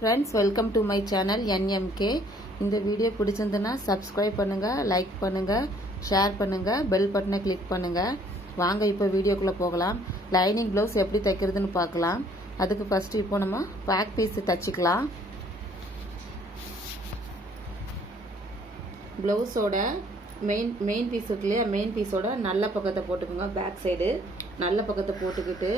Friends, welcome to my channel NMK. இந்த video பிடிச்சிருந்ததுன்னா subscribe பண்ணுங்கள், லைக் பண்ணுங்கள், ஷேர் பண்ணுங்கள், பெல் பட்டனை கிளிக் பண்ணுங்கள். வாங்க இப்போ வீடியோக்குள்ளே போகலாம். லைனிங் ப்ளவுஸ் எப்படி தைக்கிறதுன்னு பார்க்கலாம். அதுக்கு ஃபஸ்ட்டு இப்போ நம்ம பேக் பீஸ் தைச்சிக்கலாம். ப்ளவுஸோட மெயின் பீஸ் இருக்கு இல்லையா, மெயின் பீஸோட நல்ல பக்கத்தை போட்டுக்கோங்க. பேக் சைடு நல்ல பக்கத்தை போட்டுக்கிட்டு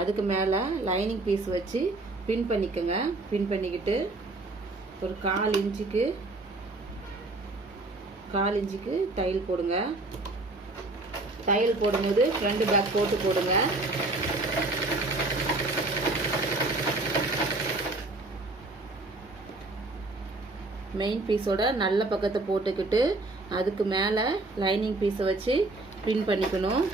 அதுக்கு மேலே லைனிங் பீஸ் வச்சு பின் பண்ணிக்கோங்க. பின் பண்ணிக்கிட்டு ஒரு 1/4 இன்ச்சுக்கு தையல் போடுங்க. தையல் போடும்போது ஃப்ரண்ட் பேக் போட்டு போடுங்க. மெயின் பீஸோட நல்ல பக்கத்தை போட்டுக்கிட்டு அதுக்கு மேலே லைனிங் பீஸை வச்சு பின் பண்ணிக்கணும்.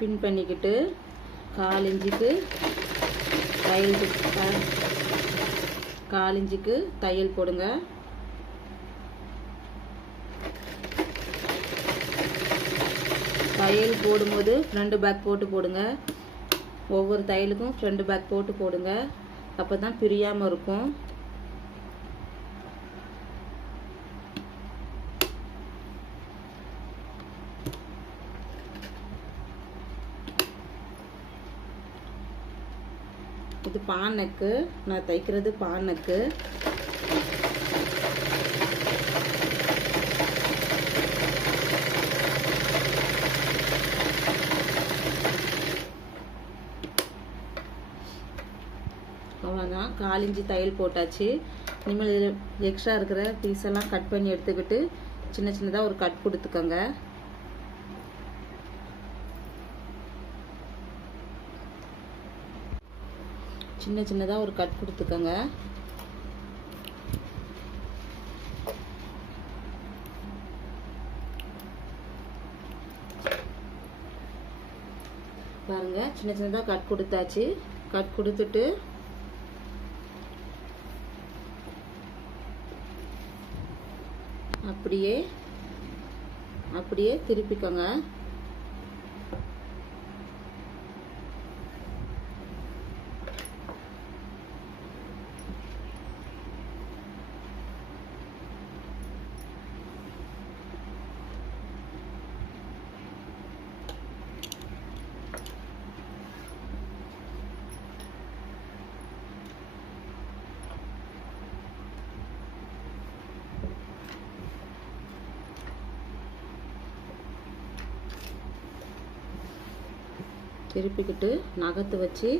பின் பண்ணிக்கிட்டு 1/4 இன்ச்சுக்கு தையல் போடுங்க. தையல் போடும்போது ஃப்ரண்ட் பேக் போட்டு போடுங்க. ஒவ்வொரு தையலுக்கும் ஃப்ரண்ட் பேக் போட்டு போடுங்க. அப்போ தான் பிரியாமல் இருக்கும். இது பான் நெக்கு, நான் தைக்கிறது பான் நெக்கு. அவ்வளோதான், 1/4 இன்ச்சு தையல் போட்டாச்சு. இனிமேல் இதில் எக்ஸ்ட்ரா இருக்கிற பீஸெல்லாம் கட் பண்ணி எடுத்துக்கிட்டு சின்ன சின்னதாக ஒரு கட் கொடுத்துக்கோங்க. சின்ன சின்னதாக ஒரு கட் கொடுத்துக்கோங்க. பாருங்க, சின்ன சின்னதாக கட் கொடுத்தாச்சு. கட் கொடுத்துட்டு அப்படியே திருப்பிக்கோங்க. திருப்பிக்கிட்டு நகத்தை வச்சு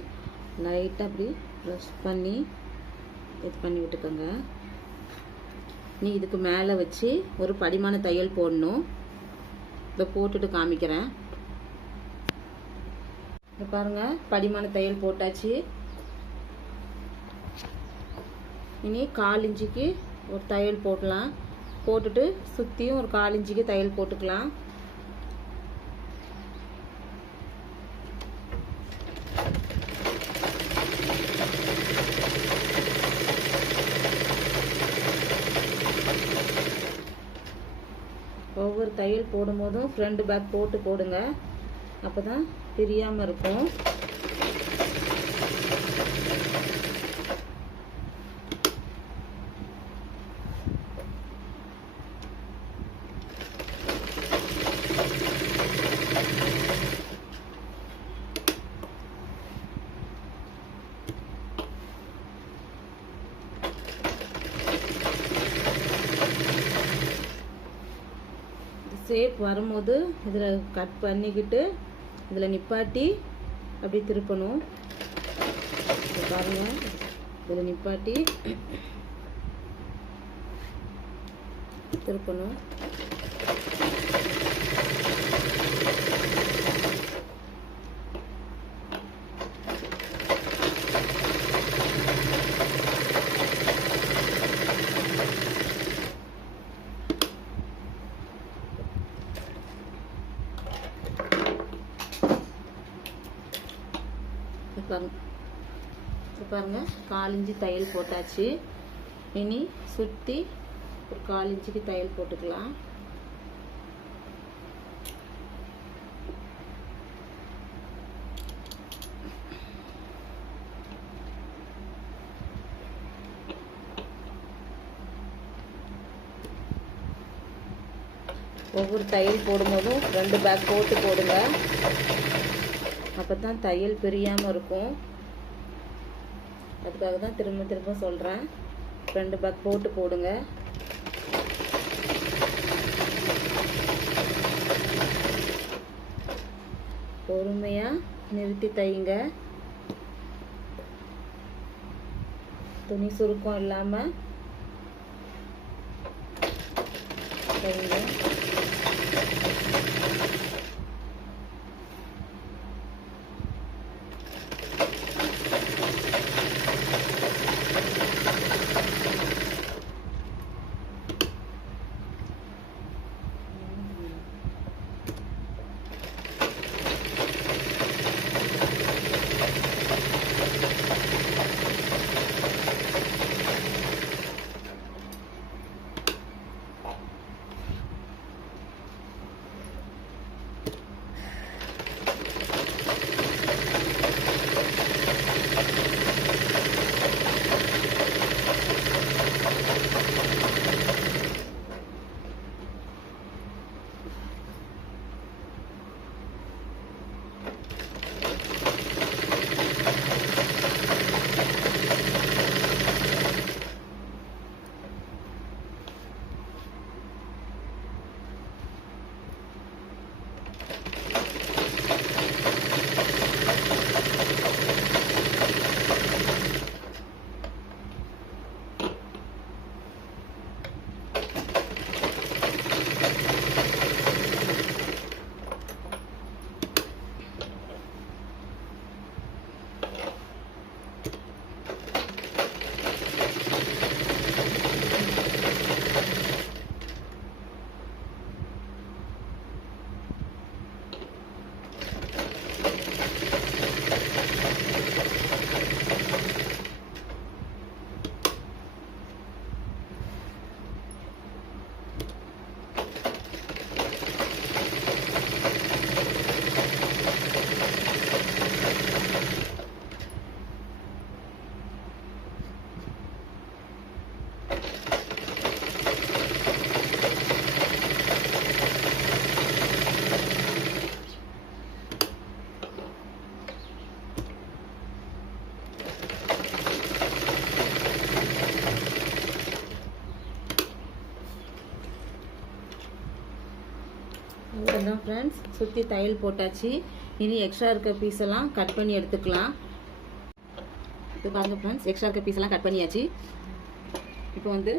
லைட்டாக அப்படி ப்ரெஸ் பண்ணி இது பண்ணி விட்டுக்கோங்க. நீ இதுக்கு மேலே வச்சு ஒரு படிமான தையல் போடணும். இதை போட்டுட்டு காமிக்கிறேன். இதை பாருங்க, படிமான தையல் போட்டாச்சு. இனி 1/4 இன்ச்சுக்கு ஒரு தையல் போடலாம். போட்டுட்டு சுற்றியும் ஒரு 1/4 இன்ச்சுக்கு தையல் போட்டுக்கலாம். ஒவ்வொரு தையல் போடும்போதும் ஃப்ரண்ட் பேக் போட்டு போடுங்க. அப்போ தான் பிரியாமல் இருக்கும். ஷேப் வரும்போது இதில் கட் பண்ணிக்கிட்டு இதில் நிப்பாட்டி அப்படி திருப்பணும். பாருங்கள், இதில் நிப்பாட்டி திருப்பணும். பாருங்க, 1/4 இன்ச்சு தையல் போட்டாச்சு. இனி சுற்றி ஒரு 1/4 இன்ச்சுக்கு தையல் போட்டுக்கலாம். ஒவ்வொரு தையல் போடும்போதும் 2 பேக் போட்டு போடுங்க. அப்போ தான் தையல் பிரியாமல் இருக்கும். அதுக்காக தான் திரும்ப திரும்ப சொல்கிறேன். 2 பேக் போட்டு போடுங்க. பொறுமையாக நிறுத்தி தையுங்க. துணி சுருக்கம் இல்லாமல் தையுங்க. அவ்வளோதான் ஃப்ரெண்ட்ஸ், சுற்றி தையல் போட்டாச்சு. இனி எக்ஸ்ட்ரா இருக்க பீஸ் எல்லாம் கட் பண்ணி எடுத்துக்கலாம். இப்போ பாருங்கள் ஃப்ரெண்ட்ஸ், எக்ஸ்ட்ரா இருக்க பீஸ் எல்லாம் கட் பண்ணியாச்சு. இப்போ வந்து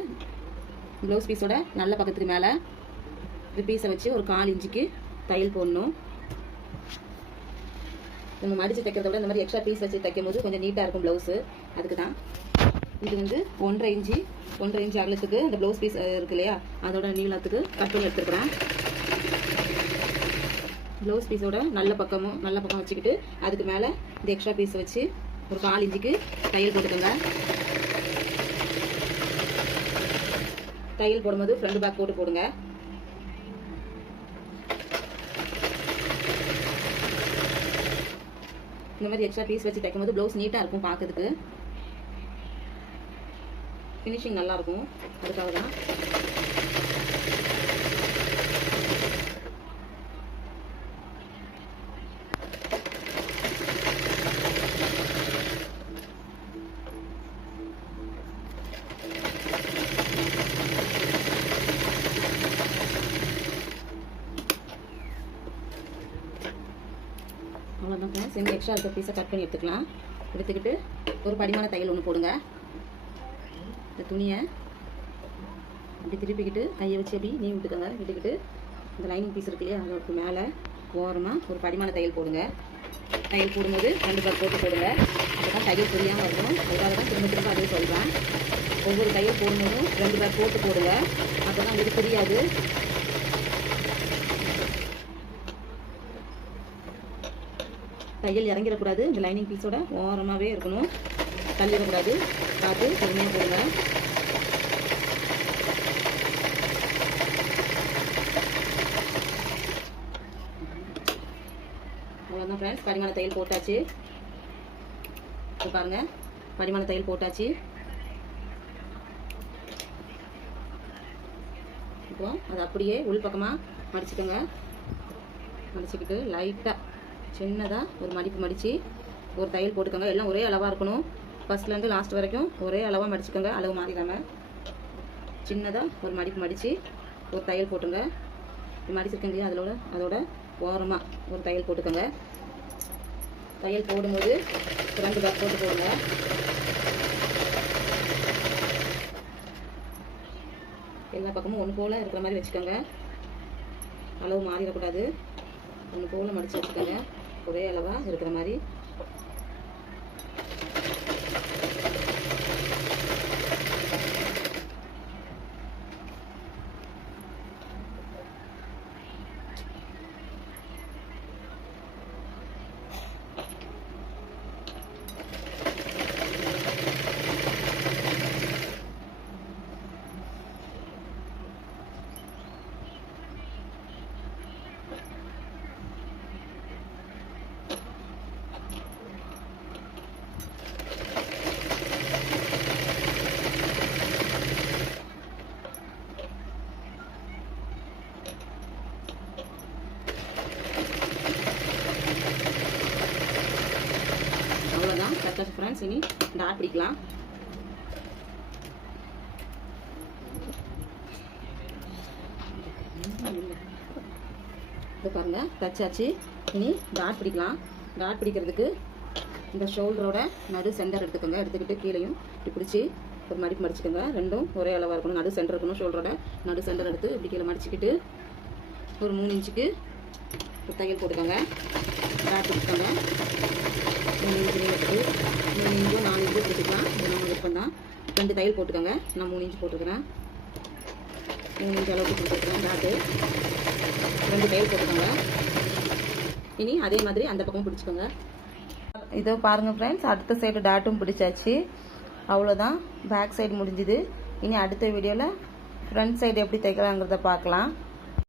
ப்ளவுஸ் பீஸோட நல்ல பக்கத்துக்கு மேலே இந்த பீஸை வச்சு ஒரு 1/4 இன்ச்சுக்கு தையல் போடணும். நம்ம மடித்து தைக்கிறத விட இந்த மாதிரி எக்ஸ்ட்ரா பீஸ் வச்சு தைக்கும் போது கொஞ்சம் நீட்டாக இருக்கும் ப்ளவுஸு. அதுக்கு தான் இது வந்து 1.5 இன்ச்சு அகலத்துக்கு இந்த ப்ளவுஸ் பீஸ் இருக்கு இல்லையா, அதோட நீளத்துக்கு கட் பண்ணி எடுத்துக்கிறேன். ப்ளவுஸ் பீஸோட நல்ல பக்கம் வச்சுக்கிட்டு அதுக்கு மேலே இந்த எக்ஸ்ட்ரா பீஸ் வச்சு ஒரு 1/4 இன்ச்சுக்கு தையல் போட்டுக்கோங்க. தையல் போடும்போது ஃப்ரண்ட் பேக் போட்டு போடுங்க. இந்த மாதிரி எக்ஸ்ட்ரா பீஸ் வச்சு தைக்கும் போது ப்ளவுஸ் நீட்டாக இருக்கும், பார்க்கறதுக்கு ஃபினிஷிங் நல்லா இருக்கும். அதுக்காக தான் அவ்வளோதான் ஃப்ரெண்ட்ஸ். இந்த எக்ஸ்ட்ரா இருக்க பீஸை கட் பண்ணி எடுத்துக்கிட்டு ஒரு படிமான தையல் ஒன்று போடுங்க. இந்த துணியை அப்படி திருப்பிக்கிட்டு கையை வச்சு அப்படி நீ விட்டுக்கிட்டு இந்த லைனிங் பீஸ் இருக்கு இல்லையா, அதற்கு மேலே ஓரமாக ஒரு படிமான தையல் போடுங்க. தையல் போடும்போது 2 பேக் போட்டு போடுங்க. அப்போ தான் தையல் புரியாமல் இருக்கும். அதுக்காக தான் திரும்ப அதே சொல்கிறேன். ஒவ்வொரு தையல் போடும்போதும் 2 பேக் போட்டு போடுங்க. அப்போ தான் இது புரியாது. தையல் இறங்கிடக்கூடாது. இந்த லைனிங் பீஸோட ஓரமாகவே இருக்கணும், தள்ளிடக்கூடாது. பார்த்து பொறுமையாக போடுங்க. அவ்வளோதான் ஃப்ரெண்ட்ஸ், படிமான தையல் போட்டாச்சு. பாருங்க, படிமான தையல் போட்டாச்சு. இப்போ அதை அப்படியே உள் பக்கமாக மடிச்சுக்கோங்க. மடிச்சுக்கிட்டு லைட்டாக சின்னதாக ஒரு மடிப்பு மடித்து ஒரு தையல் போட்டுக்கோங்க. எல்லாம் ஒரே அளவாக இருக்கணும். ஃபஸ்ட்லேருந்து லாஸ்ட் வரைக்கும் ஒரே அளவாக மடிச்சுக்கோங்க. அளவு மாறிடாமல் சின்னதாக ஒரு மடிப்பு மடித்து ஒரு தையல் போட்டுங்க. மடிச்சிருக்கீங்க அதோட ஓரமாக ஒரு தையல் போட்டுக்கோங்க. தையல் போடும்போது 2 கப் போட்டு போடுங்க. எல்லா பக்கமும் ஒன்று போல் இருக்கிற மாதிரி வச்சுக்கோங்க. அளவு மாறிடக்கூடாது. ஒன்று போல் மடித்து வச்சுக்கோங்க. ஒரே அளவாக இருக்கிற மாதிரி. அவ்வளோதான் தச்சாச்சு ஃப்ரெண்ட்ஸ். இனி டாட் பிடிக்கலாம். இது பாருங்க தச்சாச்சு. இனி டாட் பிடிக்கலாம். டாட் பிடிக்கிறதுக்கு இந்த ஷோல்டரோட நடு சென்டர் எடுத்துக்கோங்க. எடுத்துக்கிட்டு கீழையும் இப்படி பிடிச்சி ஒரு மடிப்பு மடிச்சுக்கோங்க. ரெண்டும் ஒரே அளவாக இருக்கணும். நடு சென்டர் இருக்கணும். ஷோல்டரோட நடு சென்டர் எடுத்து இப்படி கீழே மடிச்சுக்கிட்டு ஒரு 3 இன்ச்சுக்கு ஒரு தையல் போட்டுக்கோங்க. டாட் பிடிச்சிக்கோங்க. 3 இன்ச்சு நீளத்துக்கு 3 இன்ச்சோ 4 இன்ச்சோ பிடிச்சிக்கலாம். இது நம்ம விருப்பம் தான். 2 தையல் போட்டுக்கோங்க. நான் 3 இன்ச்சு போட்டுக்கிறேன். 3 இன்ச்சு அளவுக்கு கொடுத்துருக்குறேன் டாட்டு. 2 தையல் போட்டுக்கோங்க. இனி அதே மாதிரி அந்த பக்கம் பிடிச்சிக்கோங்க. இதோ பாருங்கள் ஃப்ரெண்ட்ஸ், அடுத்த சைடு டாட்டும் பிடிச்சாச்சு. அவ்வளோதான், பேக் சைடு முடிஞ்சுது. இனி அடுத்த வீடியோவில் ஃப்ரண்ட் சைடு எப்படி தைக்கலாங்கிறத பார்க்கலாம்.